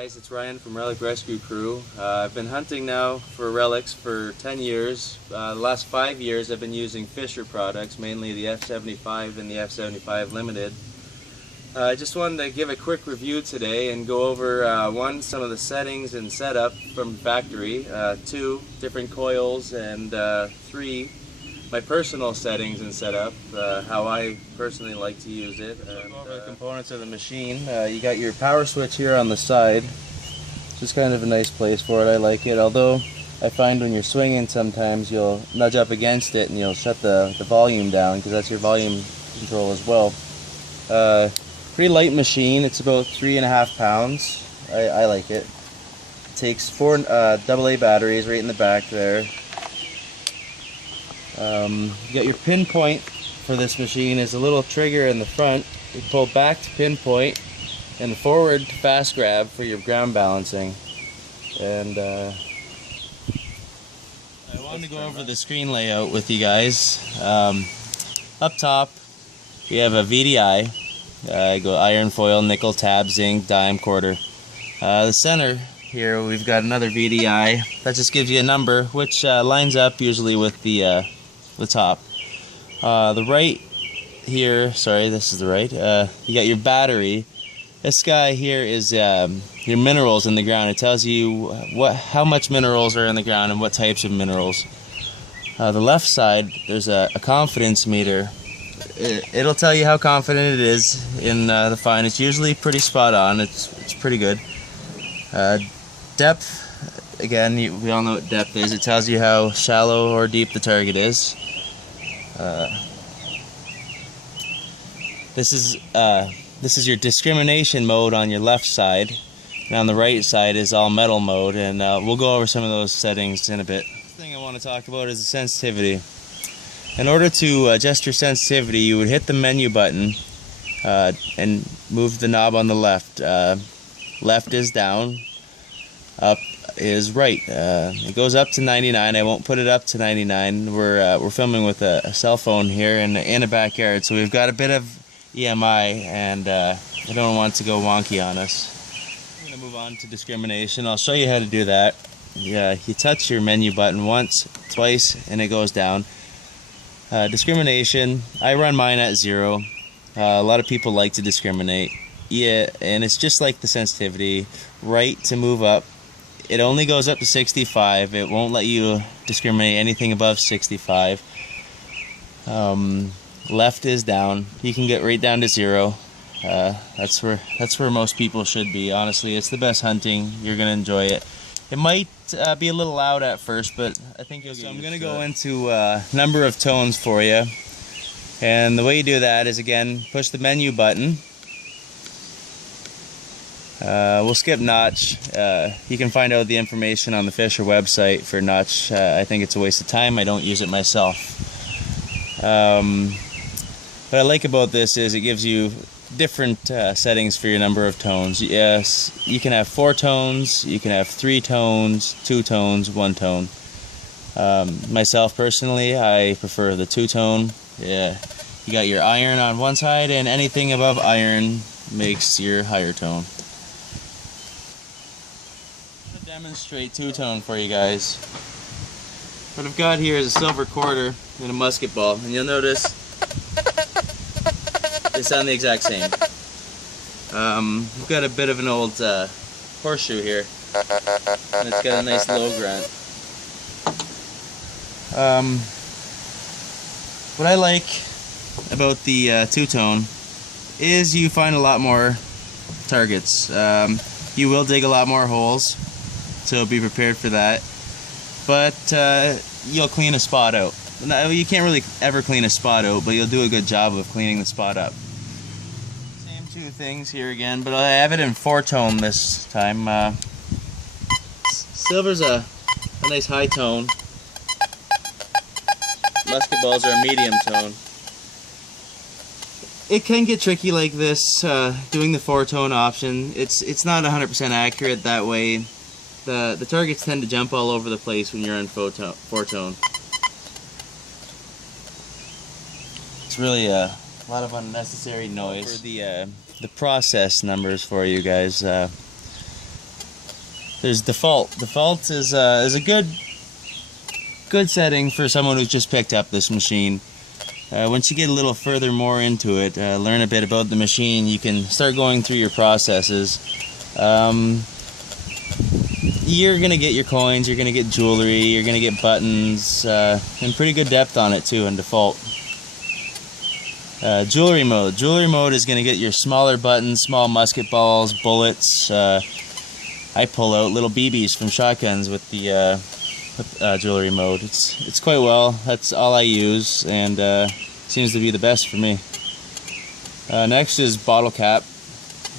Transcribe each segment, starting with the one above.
guys, it's Ryan from Relic Rescue Crew. I've been hunting now for relics for 10 years. The last 5 years I've been using Fisher products, mainly the F75 and the F75 Limited. I just wanted to give a quick review today and go over one, some of the settings and setup from factory, two, different coils, and three, my personal settings and setup, how I personally like to use it. And, over the components of the machine, you got your power switch here on the side. Just kind of a nice place for it. I like it, although I find when you're swinging sometimes you'll nudge up against it and you'll shut the volume down, because that's your volume control as well. Pretty light machine. It's about 3.5 pounds. I like it. It takes 4 AA batteries right in the back there. You got your pinpoint for this machine is a little trigger in the front. You pull back to pinpoint, and the forward to fast grab for your ground balancing. And I wanted to go over the screen layout with you guys. Up top, we have a VDI. Go iron, foil, nickel, tab, zinc, dime, quarter. The center here, we've got another VDI. That just gives you a number, which lines up usually with the top. The right here, sorry, this is the right. You got your battery. This guy here is your minerals in the ground. It tells you how much minerals are in the ground and what types of minerals. The left side, there's a confidence meter. It'll tell you how confident it is in the find. It's usually pretty spot on. It's pretty good. Depth, again, we all know what depth is. It tells you how shallow or deep the target is. This is your discrimination mode on your left side, and on the right side is all metal mode, and we'll go over some of those settings in a bit. The thing I want to talk about is the sensitivity. In order to adjust your sensitivity, you would hit the menu button and move the knob on the left. Left is down, up is right. It goes up to 99. I won't put it up to 99. We're filming with a cell phone here in a backyard, so we've got a bit of EMI, and I don't want it to go wonky on us. I'm going to move on to discrimination. I'll show you how to do that. Yeah, you touch your menu button once, twice, and it goes down. Discrimination, I run mine at 0. A lot of people like to discriminate. Yeah, and it's just like the sensitivity. Right to move up. It only goes up to 65. It won't let you discriminate anything above 65. Left is down. You can get right down to 0. That's where most people should be. Honestly, it's the best hunting. You're gonna enjoy it. It might be a little loud at first, but I think you'll get used to it. So I'm going to go into number of tones for you. And the way you do that is, again, push the menu button. We'll skip notch. You can find out the information on the Fisher website for notch. I think it's a waste of time. I don't use it myself. What I like about this is it gives you different settings for your number of tones. Yes, you can have 4 tones, you can have 3 tones, 2 tones, 1 tone. Myself personally, I prefer the 2-tone. Yeah, you got your iron on one side, and anything above iron makes your higher tone. I'm going to demonstrate 2-tone for you guys. What I've got here is a silver quarter and a musket ball, and you'll notice they sound the exact same. We've got a bit of an old horseshoe here, and it's got a nice low grunt. What I like about the 2-tone is you find a lot more targets. You will dig a lot more holes, so be prepared for that. But you'll clean a spot out. You can't really ever clean a spot out, but you'll do a good job of cleaning the spot up. Same 2 things here again, but I have it in 4-tone this time. Silver's a nice high tone. Musket balls are a medium tone. It can get tricky like this, doing the 4-tone option. It's not 100% accurate that way. The targets tend to jump all over the place when you're in 4-tone. It's really a lot of unnecessary noise. For the process numbers for you guys, There's default. Default is a good setting for someone who's just picked up this machine. Once you get a little further more into it, learn a bit about the machine, you can start going through your processes. You're going to get your coins, you're going to get jewelry, you're going to get buttons, and pretty good depth on it too in default. Jewelry mode. Jewelry mode is going to get your smaller buttons, small musket balls, bullets. I pull out little BBs from shotguns with the jewelry mode. It's quite well. That's all I use, and seems to be the best for me. Next is bottle cap.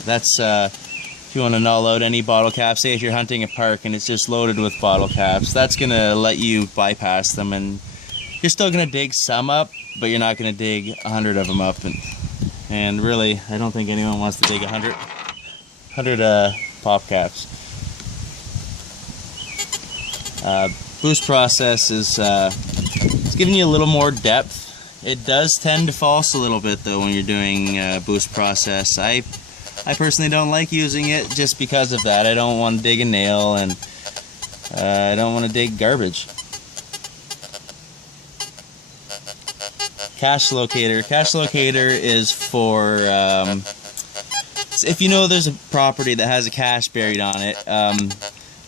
That's if you want to null out any bottle caps. Say if you're hunting a park and it's just loaded with bottle caps, that's gonna let you bypass them, and you're still gonna dig some up, but you're not gonna dig 100 of them up. And really, I don't think anyone wants to dig 100 pop caps. Boost process is it's giving you a little more depth. It does tend to false a little bit though when you're doing boost process. I personally don't like using it just because of that. I don't want to dig a nail, and I don't want to dig garbage. Cache locator. Cache locator is for if you know there's a property that has a cache buried on it.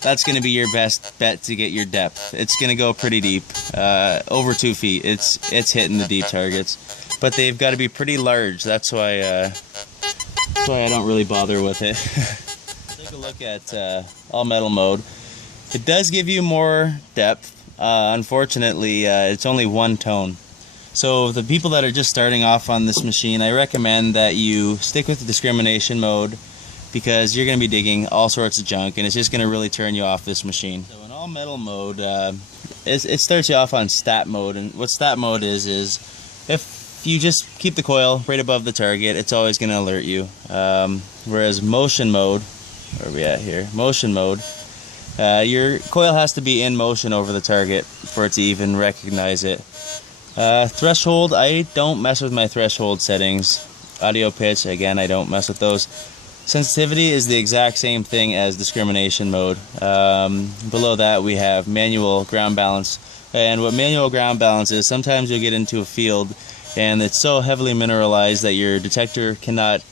That's going to be your best bet to get your depth. It's going to go pretty deep, over 2 feet. It's hitting the deep targets, but they've got to be pretty large. That's why I don't really bother with it. Take a look at all metal mode. It does give you more depth. Unfortunately, it's only one tone. So the people that are just starting off on this machine, I recommend that you stick with the discrimination mode, because you're going to be digging all sorts of junk, and it's just going to really turn you off this machine. So in all metal mode, it starts you off on stat mode, and what stat mode is if you just keep the coil right above the target, it's always going to alert you. Whereas motion mode, where are we at here? Motion mode, your coil has to be in motion over the target for it to even recognize it. Threshold, I don't mess with my threshold settings. Audio pitch, again, I don't mess with those. Sensitivity is the exact same thing as discrimination mode. Below that we have manual ground balance. And what manual ground balance is, sometimes you'll get into a field and it's so heavily mineralized that your detector cannot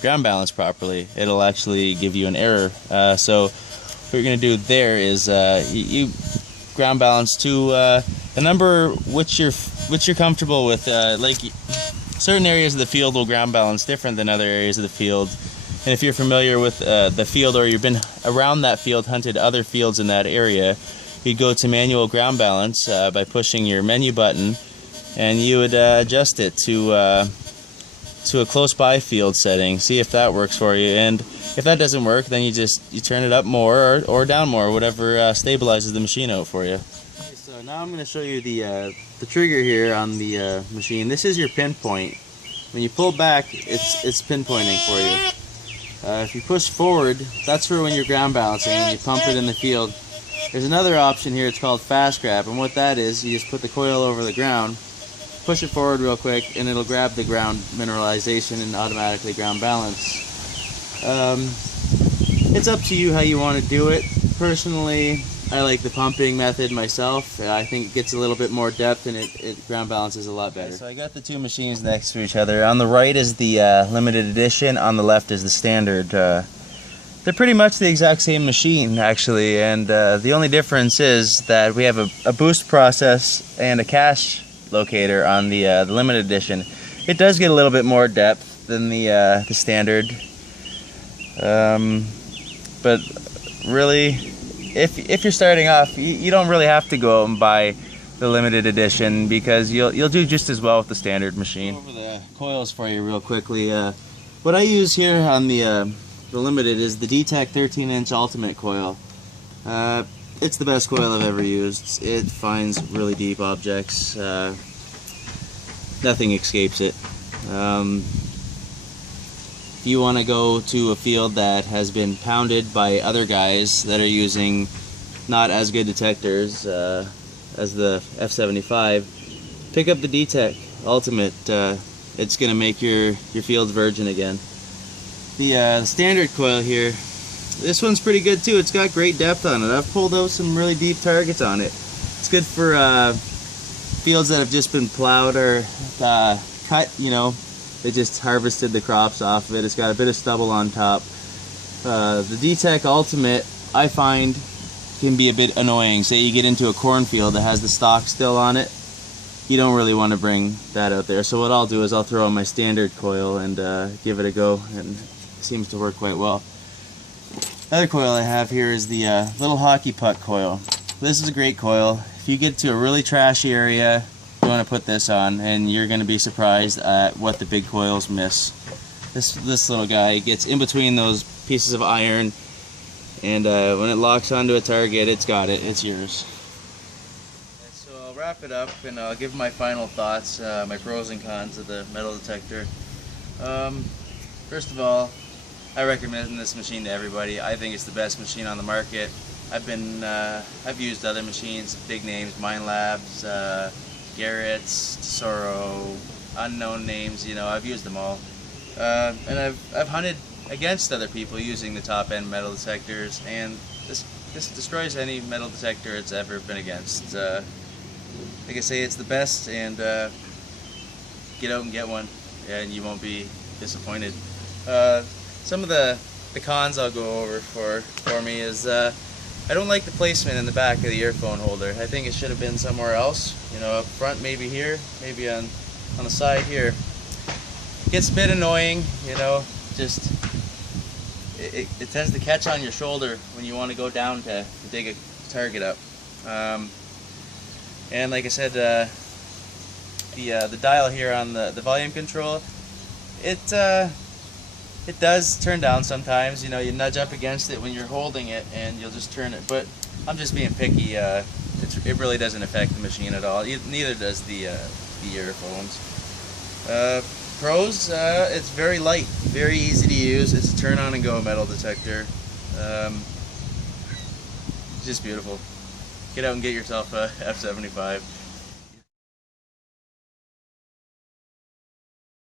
ground balance properly. It'll actually give you an error. So what you're going to do there is you ground balance to a number which you're comfortable with. Like certain areas of the field will ground balance different than other areas of the field. And if you're familiar with the field, or you've been around that field, hunted other fields in that area, you'd go to manual ground balance by pushing your menu button, and you would adjust it to a close by field setting. See if that works for you, and if that doesn't work, then you turn it up more or down more, whatever stabilizes the machine out for you. Okay, so now I'm going to show you the trigger here on the machine. This is your pinpoint. When you pull back, it's pinpointing for you. If you push forward, that's for when you're ground balancing and you pump it in the field. There's another option here, it's called fast grab, and what that is, you just put the coil over the ground, push it forward real quick, and it'll grab the ground mineralization and automatically ground balance. It's up to you how you want to do it. Personally, I like the pumping method myself. I think it gets a little bit more depth, and it ground balances a lot better. Okay, so I got the two machines next to each other. On the right is the limited edition, on the left is the standard. They're pretty much the exact same machine actually, and the only difference is that we have a boost process and a cache locator on the limited edition. It does get a little bit more depth than the standard, but really, if you're starting off, you don't really have to go out and buy the limited edition, because you'll do just as well with the standard machine. Go over the coils for you real quickly. What I use here on the limited is the DTEC 13-inch Ultimate coil. It's the best coil I've ever used. It finds really deep objects. Nothing escapes it. If you want to go to a field that has been pounded by other guys that are using not as good detectors as the F75, pick up the DTEC Ultimate. It's going to make your fields virgin again. The standard coil here This one's pretty good too. It's got great depth on it. I've pulled out some really deep targets on it. It's good for fields that have just been plowed or cut, you know. They just harvested the crops off of it. It's got a bit of stubble on top. The D-Tech Ultimate, I find, can be a bit annoying. Say you get into a cornfield that has the stalk still on it, you don't really want to bring that out there. So what I'll do is I'll throw on my standard coil and give it a go, and it seems to work quite well. The other coil I have here is the little hockey puck coil. This is a great coil. If you get to a really trashy area, you want to put this on, and you're going to be surprised at what the big coils miss. This little guy gets in between those pieces of iron, and when it locks onto a target, it's got it. It's yours. So I'll wrap it up, and I'll give my final thoughts, my pros and cons of the metal detector. First of all, I recommend this machine to everybody. I think it's the best machine on the market. I've used other machines, big names, Minelabs, Garrett's, Tesoro, unknown names. You know, I've used them all, and I've hunted against other people using the top end metal detectors, and this destroys any metal detector it's ever been against. Like I say, it's the best, and get out and get one, and you won't be disappointed. Some of the cons I'll go over for me is I don't like the placement in the back of the earphone holder. I think it should have been somewhere else. You know, up front, maybe here, maybe on the side here. It gets a bit annoying, you know, just it tends to catch on your shoulder when you want to go down to dig a target up. And like I said, the dial here on the volume control, it does turn down sometimes. You know, you nudge up against it when you're holding it, and you'll just turn it. But I'm just being picky. It really doesn't affect the machine at all. Neither does the earphones. Pros: it's very light, very easy to use. It's a turn on and go metal detector. It's just beautiful. Get out and get yourself a F75.